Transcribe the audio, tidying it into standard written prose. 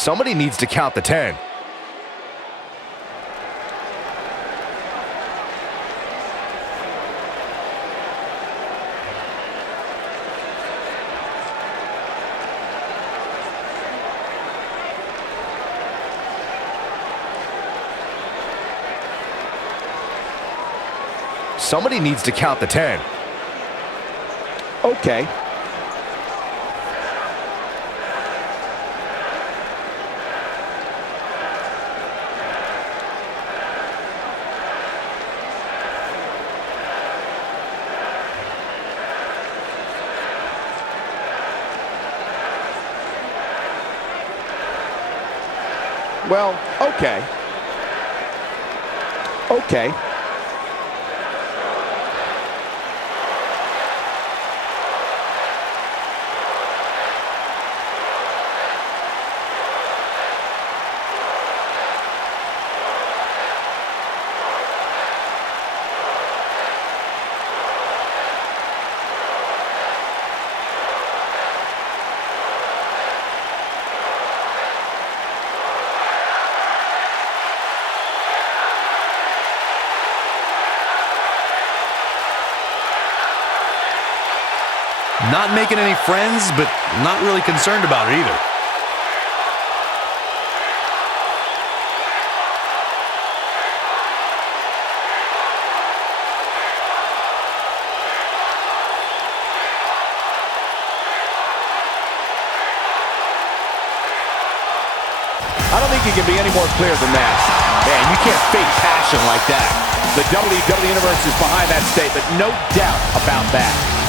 Somebody needs to count the 10. Somebody needs to count the 10. Okay. Well, okay. Okay. Not making any friends, but not really concerned about it either. I don't think you can be any more clear than that. Man, you can't fake passion like that. The WWE Universe is behind that statement, no doubt about that.